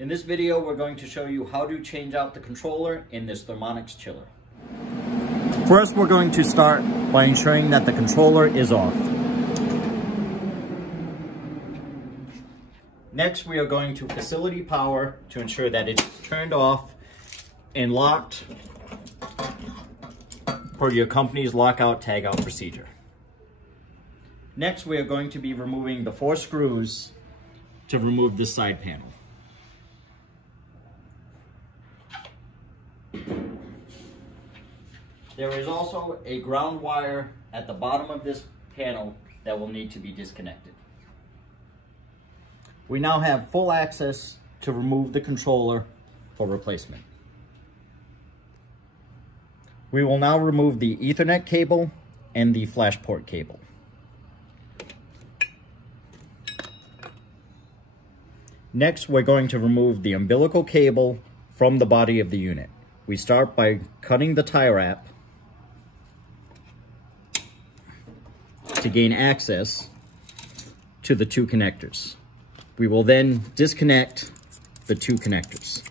In this video, we're going to show you how to change out the controller in this Thermonics chiller. First, we're going to start by ensuring that the controller is off. Next, we are going to facility power to ensure that it is turned off and locked per your company's lockout tagout procedure. Next, we are going to be removing the 4 screws to remove this side panel. There is also a ground wire at the bottom of this panel that will need to be disconnected. We now have full access to remove the controller for replacement. We will now remove the Ethernet cable and the flash port cable. Next, we're going to remove the umbilical cable from the body of the unit. We start by cutting the tie wrap to gain access to the 2 connectors. We will then disconnect the 2 connectors.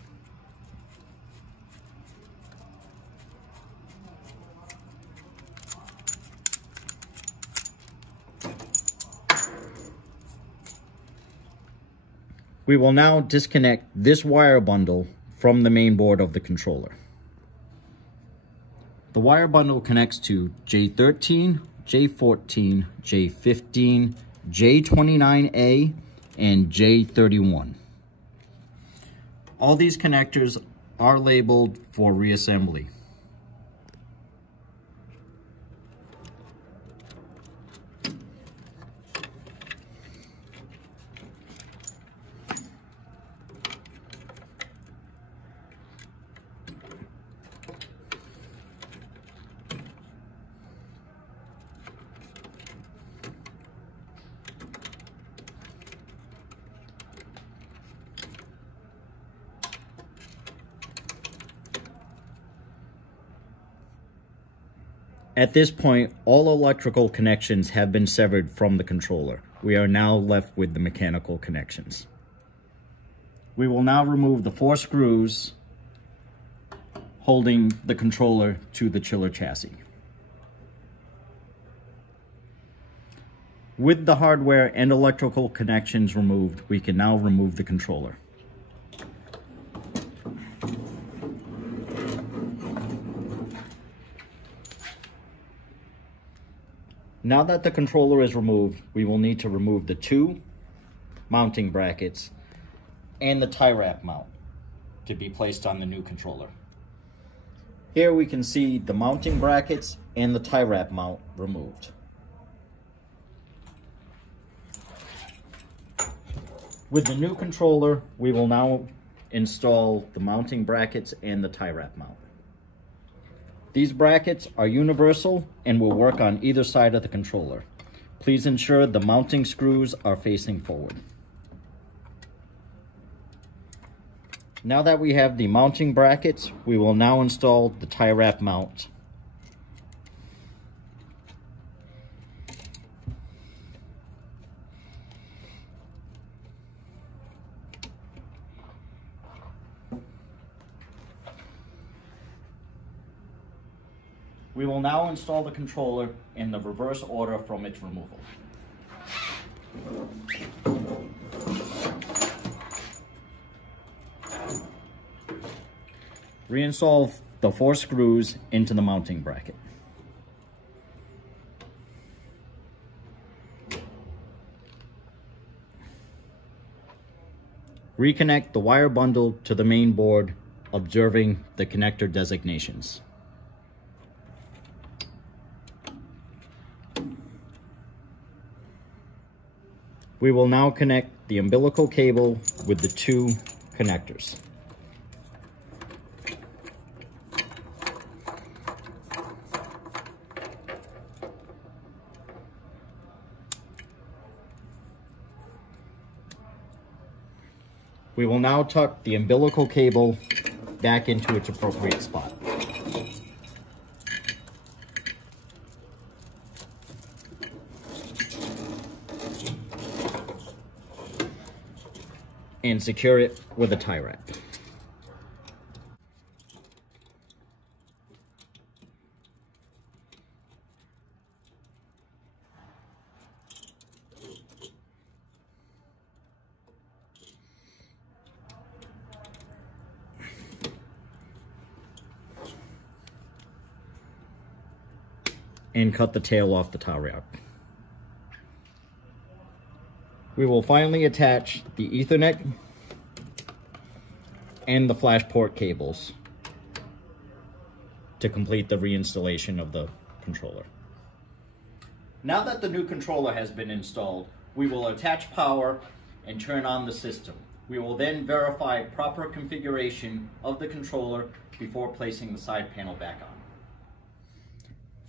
We will now disconnect this wire bundle from the main board of the controller. The wire bundle connects to J13, J14, J15, J29A, and J31. All these connectors are labeled for reassembly. At this point, all electrical connections have been severed from the controller. We are now left with the mechanical connections. We will now remove the 4 screws holding the controller to the chiller chassis. With the hardware and electrical connections removed, we can now remove the controller. Now that the controller is removed, we will need to remove the 2 mounting brackets and the tie wrap mount to be placed on the new controller. Here we can see the mounting brackets and the tie wrap mount removed. With the new controller, we will now install the mounting brackets and the tie wrap mount. These brackets are universal and will work on either side of the controller. Please ensure the mounting screws are facing forward. Now that we have the mounting brackets, we will now install the tie wrap mount. We will now install the controller in the reverse order from its removal. Reinstall the 4 screws into the mounting bracket. Reconnect the wire bundle to the main board, observing the connector designations. We will now connect the umbilical cable with the 2 connectors. We will now tuck the umbilical cable back into its appropriate spot. and secure it with a tie wrap. And cut the tail off the tie wrap. We will finally attach the Ethernet and the flash port cables to complete the reinstallation of the controller. Now that the new controller has been installed, we will attach power and turn on the system. We will then verify proper configuration of the controller before placing the side panel back on.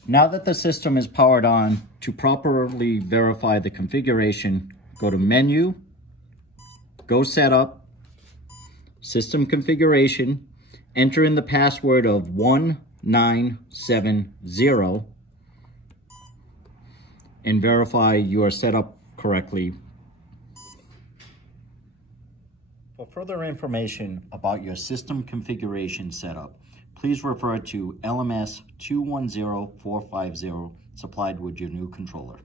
Now that the system is powered on, to properly verify the configuration, go to Menu, go Setup, System Configuration, enter in the password of 1970, and verify you are set up correctly. For further information about your system configuration setup, please refer to LMS 210450 supplied with your new controller.